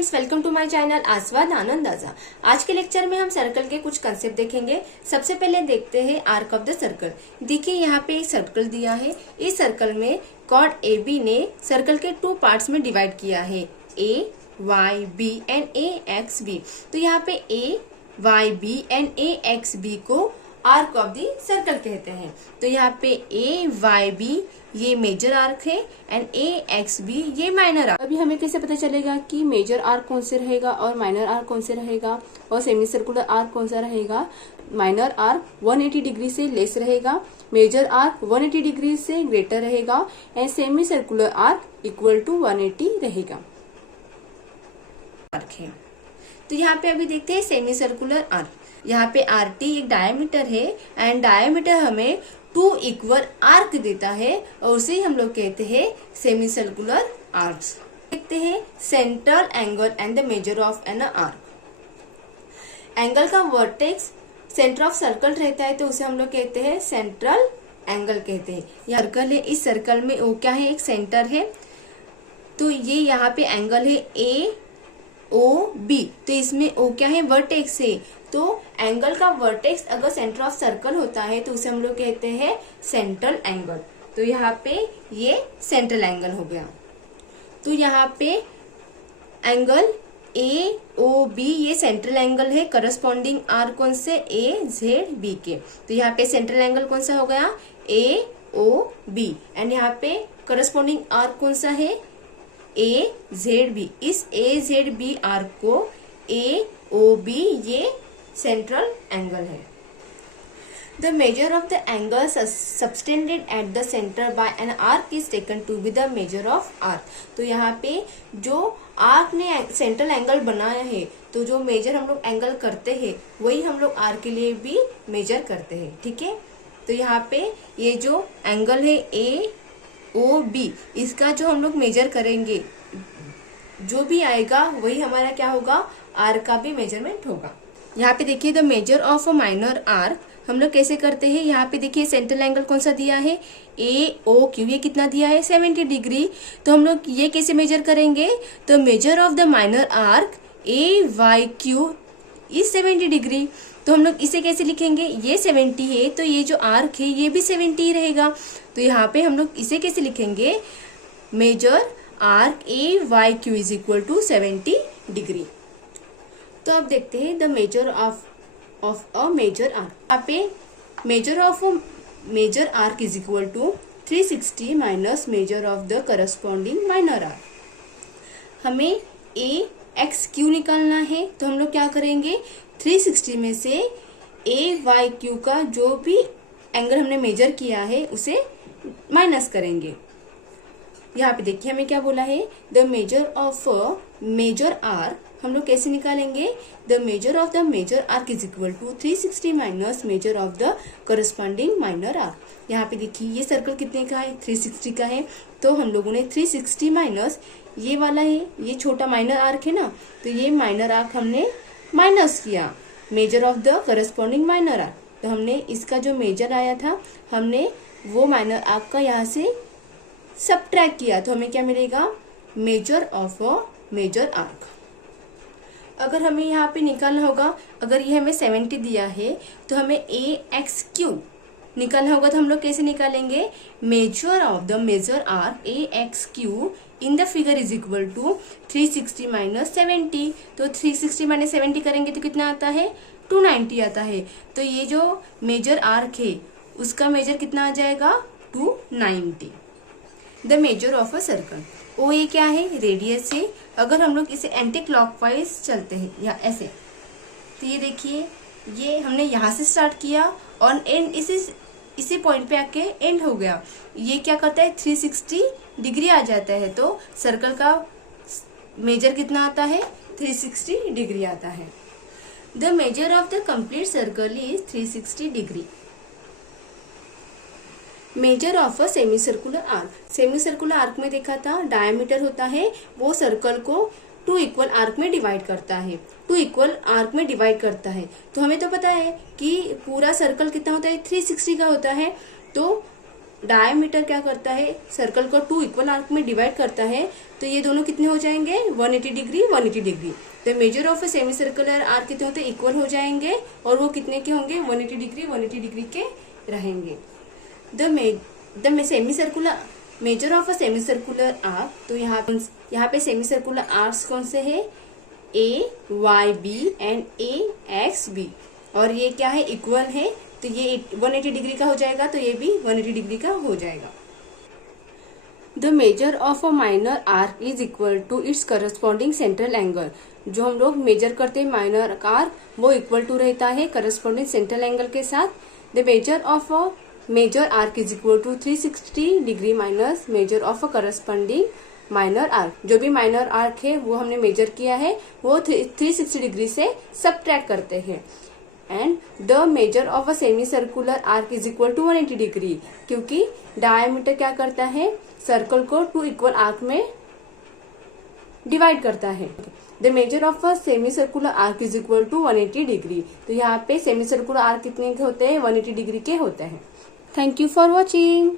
Friends, welcome to my channel Aswad Anand आजा। आज के लेक्चर में हम सर्कल के कुछ कंसेप्ट देखेंगे। सबसे पहले देखते हैं आर्क ऑफ द सर्कल। देखिए यहाँ पे एक सर्कल दिया है। इस सर्कल में कॉर्ड ए बी ने सर्कल के टू पार्ट्स में डिवाइड किया है, A Y B and A X B. तो यहाँ पे A Y B and A X B को आर्क ऑफ दी सर्कल कहते हैं। तो यहाँ पे ए वाई बी ये मेजर आर्क है एंड ए एक्स बी ये माइनर आर्क। अभी हमें कैसे पता चलेगा कि मेजर आर्क कौन से रहेगा और माइनर आर्क कौन से रहेगा और सेमी सर्कुलर आर्क कौन सा रहेगा। माइनर आर्क 180 डिग्री से लेस रहेगा, मेजर आर्क 180 डिग्री से ग्रेटर रहेगा and semi circular arc equal to 180 रहेगा। आर्क है तो यहाँ पे अभी देखते हैं सेमी सर्कुलर आर्क। यहाँ पे आर टी एक डायमीटर है एंड डायमीटर हमें 2 इक्वल आर्क देता है और उसे हम लोग कहते हैं सेमी सर्कुलर आर्क्स। देखते हैं central angle and the measure of an arc. Angle का वर्टेक्स सेंटर ऑफ सर्कल रहता है तो उसे हम लोग कहते हैं सेंट्रल एंगल कहते हैं। यह सर्कल है, इस सर्कल में ओ क्या है, एक सेंटर है। तो ये यहाँ पे एंगल है ए ओ बी, तो इसमें ओ क्या है, वर्टेक्स है। तो एंगल का वर्टेक्स अगर सेंटर ऑफ सर्कल होता है तो उसे हम लोग कहते हैं सेंट्रल एंगल। तो यहाँ पे ये सेंट्रल एंगल हो गया। तो यहाँ पे एंगल ए ओ बी ये सेंट्रल एंगल है, करस्पॉन्डिंग आर कौन से, ए जेड बी के। तो यहाँ पे सेंट्रल एंगल कौन सा हो गया, ए ओ बी एंड यहाँ पे करस्पॉन्डिंग आर कौन सा है, ए जेड बी। इस ए जेड बी आर्क को ए ओ बी ये सेंट्रल एंगल है। The measure of the angle subtended at the centre by an arc is taken to be the measure of arc. तो यहाँ पे जो आर्क ने central angle बनाया है तो जो मेजर हम लोग एंगल करते हैं वही हम लोग आर्क के लिए भी मेजर करते हैं, ठीक है। तो यहाँ पे ये जो एंगल है ए ओ बी, इसका जो हम लोग मेजर करेंगे जो भी आएगा वही हमारा क्या होगा, आर्क का भी मेजरमेंट होगा। यहाँ पे देखिए the measure of a minor arc हम लोग कैसे करते हैं। यहाँ पे देखिए सेंट्रल एंगल कौन सा दिया है, ए ओ क्यू, ये कितना दिया है 70 डिग्री। तो हम लोग ये कैसे मेजर करेंगे, तो measure of the minor arc A Y Q is 70 degree. तो हम लोग इसे कैसे लिखेंगे, ये 70 है तो ये जो आर्क है ये भी 70 ही रहेगा। तो यहाँ पे हम लोग इसे कैसे लिखेंगे, measure arc A Y Q is equal to 70 degree. तो अब देखते हैं the measure of a major arc. यहाँ पे measure of a major arc is equal to 360 minus measure of the corresponding minor arc. हमें ए एक्स क्यू निकालना है तो हम लोग क्या करेंगे, 360 में से ए वाई क्यू का जो भी एंगल हमने मेजर किया है उसे माइनस करेंगे। यहाँ पे देखिए हमें क्या बोला है, the measure of major arc हम लोग कैसे निकालेंगे, the measure of the major arc is equal to 360 minus measure of the corresponding minor arc. यहाँ पे देखिए ये सर्कल कितने का है, 360 का है। तो हम लोगों ने 360 माइनस ये वाला है, ये छोटा माइनर आर्क है ना, तो ये माइनर आर्क हमने माइनस किया major of the corresponding minor arc. तो हमने इसका जो मेजर आया था हमने वो माइनर आर्क का यहाँ से सबट्रैक्ट किया तो हमें क्या मिलेगा, measure of a major arc. अगर हमें यहाँ पे निकालना होगा, अगर ये हमें 70 दिया है तो हमें ए एक्स क्यू निकालना होगा। तो हम लोग कैसे निकालेंगे, measure of the major arc A X Q in the figure is equal to 360 minus 70। तो 360 माइनस 70 करेंगे तो कितना आता है, 290 आता है। तो ये जो मेजर आर्क है उसका मेजर कितना आ जाएगा, 290। The measure of a circle, ओ ये क्या है, रेडियस है। अगर हम लोग इसे एंटी क्लॉकवाइज चलते हैं या ऐसे, तो ये देखिए ये हमने यहाँ से स्टार्ट किया और एंड इसी पॉइंट पे आके एंड हो गया। ये क्या करता है, 360 डिग्री आ जाता है। तो सर्कल का मेजर कितना आता है, 360 डिग्री आता है। The measure of the complete circle is 360 degree. Major of a semi circular arc, semi circular arc में देखा था डायमीटर होता है वो सर्कल को 2 इक्वल आर्क में डिवाइड करता है, 2 इक्वल आर्क में डिवाइड करता है। तो हमें तो पता है कि पूरा सर्कल कितना होता है, 360 का होता है। तो डायमीटर क्या करता है, सर्कल को 2 इक्वल आर्क में डिवाइड करता है, तो ये दोनों कितने हो जाएंगे, 180 degree 180 degree. The measure of a semi circular arc कितने होते हैं, इक्वल हो जाएंगे, और वो कितने के होंगे, 180 डिग्री 180 डिग्री के रहेंगे। The semicircular measure of a semi circular arc, तो यहाँ पे सेमी सर्कुलर आर्क्स कौन से है, A Y B and A X B, और ये क्या है, इक्वल है, तो ये 180 डिग्री का हो जाएगा, तो ये भी 180 डिग्री का हो जाएगा। The measure of a minor arc is equal to its corresponding central angle. जो हम लोग मेजर करते हैं माइनर आर्क, वो इक्वल टू रहता है करस्पॉन्डिंग सेंट्रल एंगल के साथ। The measure of a major arc is equal to 360 degree minus measure of a corresponding minor arc. जो भी माइनर आर्क है वो हमने मेजर किया है, वो 360 डिग्री से सबट्रैक्ट करते हैं। And the measure of a semi circular arc is equal to 180 degree, क्योंकि डायमीटर क्या करता है, सर्कल को 2 इक्वल आर्क में डिवाइड करता है। The measure of a semi circular arc is equal to 180 degree. तो यहाँ पे सेमी सर्कुलर आर्क कितने के होते हैं, 180 डिग्री के होते हैं। Thank you for watching.